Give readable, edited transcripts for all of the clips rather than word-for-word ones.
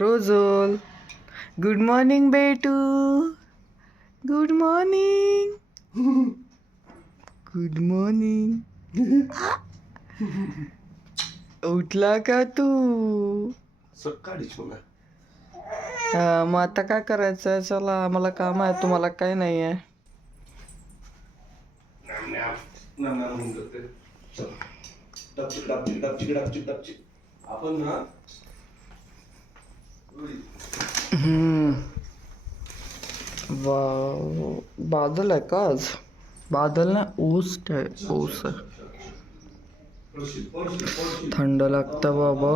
रोजोल, good morning बेटू. Good morning. Good morning. उठला का तू? सकाळीच म्हणा. मग आता काय करायचं? चला, आम्हाला काम आहे, तुम्हाला काय नाही आहे. आपण ना बादल आहे का आज? बादल ना, ऊस आहे. ऊस आहे. थंड लागतं बाबा.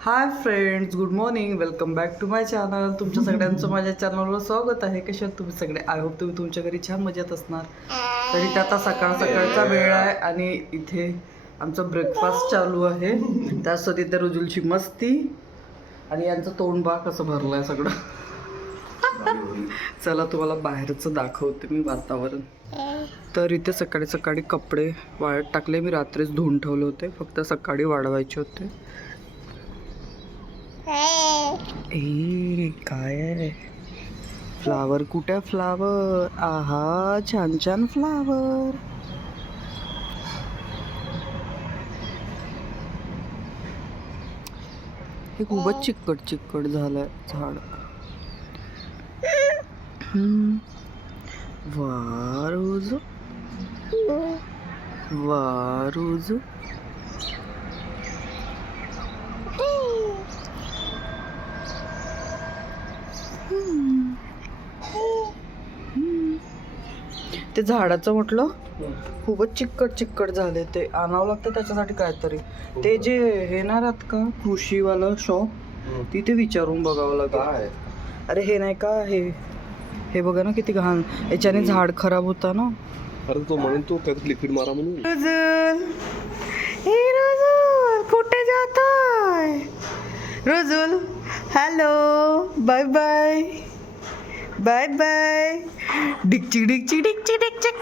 Hi friends, good morning. Welcome back to my channel. तुमच्या सगळ्यांचं माझ्या चॅनलवर स्वागत आहे. कसे आहात तुम्ही सगळे? आय होप तुम्ही तुमच्या घरी छान मजेत असणार. तरी ते आता सकाळचा वेळ आहे आणि इथे आमचं ब्रेकफास्ट चालू आहे. त्यासाठी इथे रुजुलची मस्ती आणि यांचं तोंड बा कसं भरलं आहे सगळं. चला तुम्हाला बाहेरचं दाखवते मी वातावरण. तर इथे सकाळी कपडे वाळत टाकले. मी रात्रीच धुवून ठेवले होते, फक्त सकाळी वाळवायचे होते. काय आहे? फ्लावर कुठे? फ्लावर, आहा, छान छान फ्लावर. हे खूपच चिकट झालंय झाड. वारूज वारूज. ते झाडाचं म्हटलं खूपच चिकट झाले. ते आणावं लागतं त्याच्यासाठी काहीतरी. ते जे हे ना राहत का कृषीवालं शॉप, तिथे विचारून बघावं लागेल. अरे हे नाही का, हे बघा ना किती घाण. याच्याने झाड खराब होता ना. अरे तो म्हणून तो त्यात लिक्विड मारा म्हणून. रोजुल, हे रोजुल कुठे जातोय? रोजुल, hello, bye bye. Bye bye. डिकचिक डिकचिक डिकचिक डिकचिक.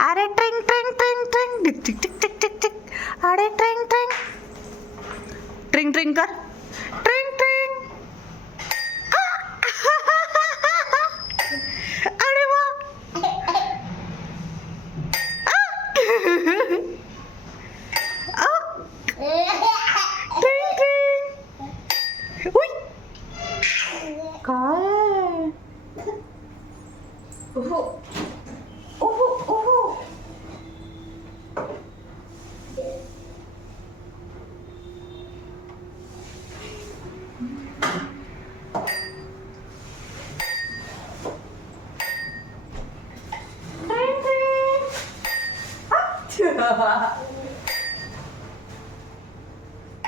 अरे ट्रिंग ट्रिंग ट्रिंग ट्रिंग. डिकचिक टिक टिक टिक टिक. अरे ट्रिंग ट्रिंग. ट्रिंग ट्रिंग कर. ट्रिंग ट्रिंग. अरे वा. ट्रिंग ट्रिंग. उई. काय? ओहो ओहो ओहो.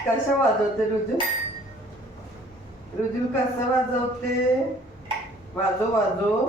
कशा वाजवते रुजू? रुजू कसं वाजवते? वाजो.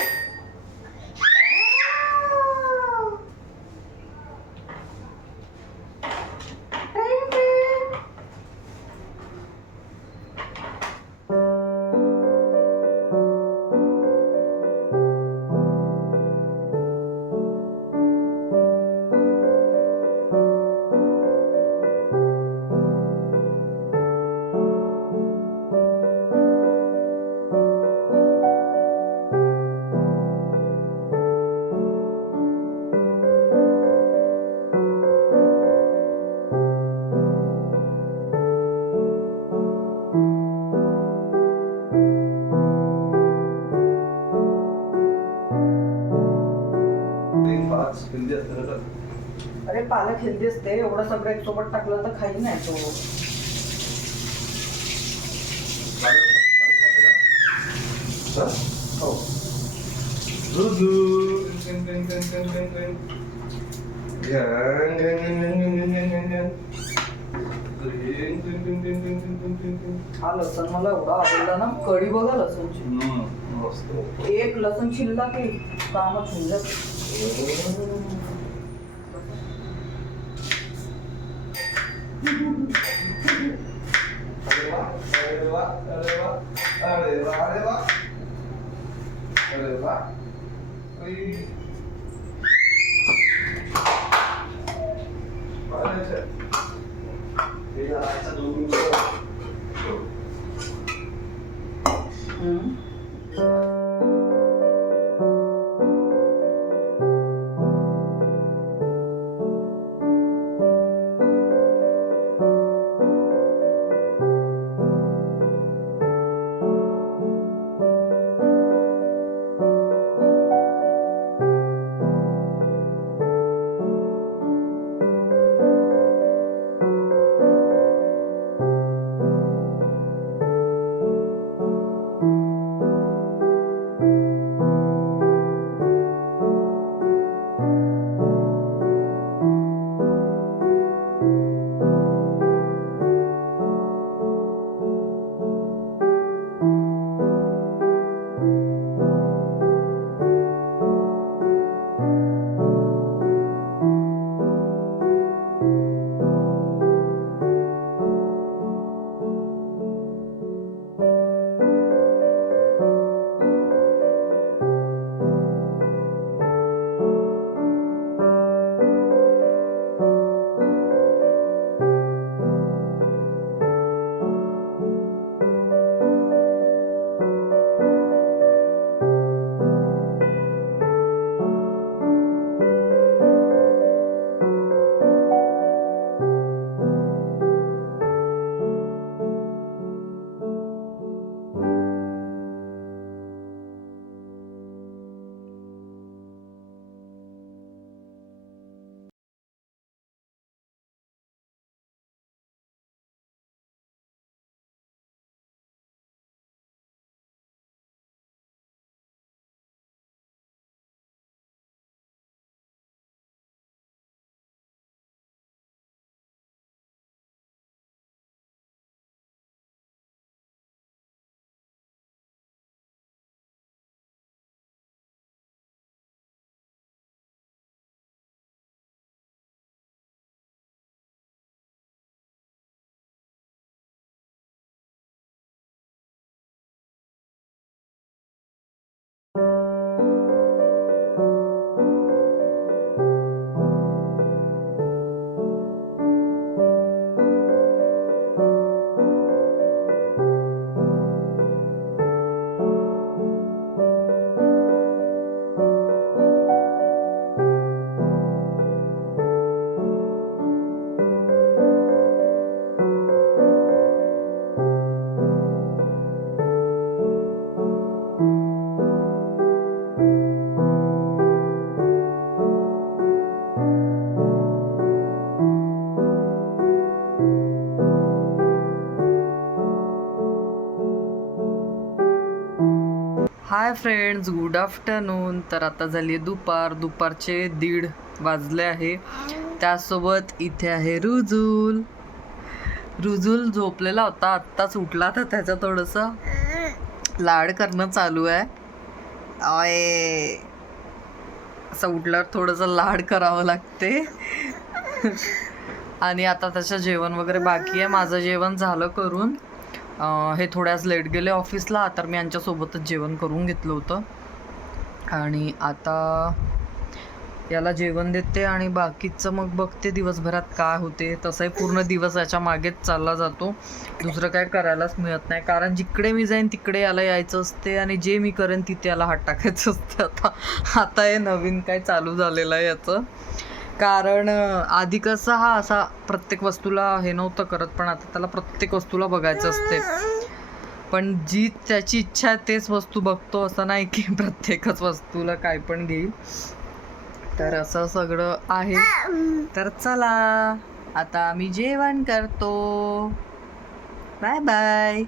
अरे पालक हेल्दी असते. एवढं सगळं एक सोबत टाकलं तर खाई नाही तो. हा लसण मला एवढा आवडला ना. कढी बघा लसणची. एक लसण शिल्ला की कामच होऊन जात. हाय फ्रेंड्स, गुड आफ्टरनून. तर आता झाली दुपारचे 1:30 वाजले आहे. त्यासोबत इथे आहे रुजुल झोपलेला होता, आत्ताच उठला. तर त्याचं थोडंसं लाड करणं चालू आहे. आय असं उठल्यावर थोडंसं लाड करावं लागते. आणि आता त्याचं जेवण वगैरे बाकी आहे. माझं जेवण झालं करून. हे थोड्याच लेट गेले ऑफिसला, तर मी यांच्यासोबतच जेवण करून घेतलं होतं. आणि आता याला जेवण देते आणि बाकीचं मग बघते दिवसभरात काय होते. तसंही पूर्ण दिवस याच्या मागेच चालला जातो, दुसरं काय करायलाच मिळत नाही. कारण जिकडे मी जाईन तिकडे याला यायचं असते आणि जे मी करेन तिथे याला हात टाकायचं असतं. आता हे नवीन काय चालू झालेलं आहे याचं. कारण आधी कसं हा असा प्रत्येक वस्तूला हे नव्हतं करत, पण आता त्याला प्रत्येक वस्तूला बघायचं असते. पण जी त्याची इच्छा आहे तेच वस्तू बघतो, असं नाही की प्रत्येकच वस्तूला काय पण घेईल. तर असं सगळं आहे. तर चला आता आम्ही जेवण करतो. Bye bye.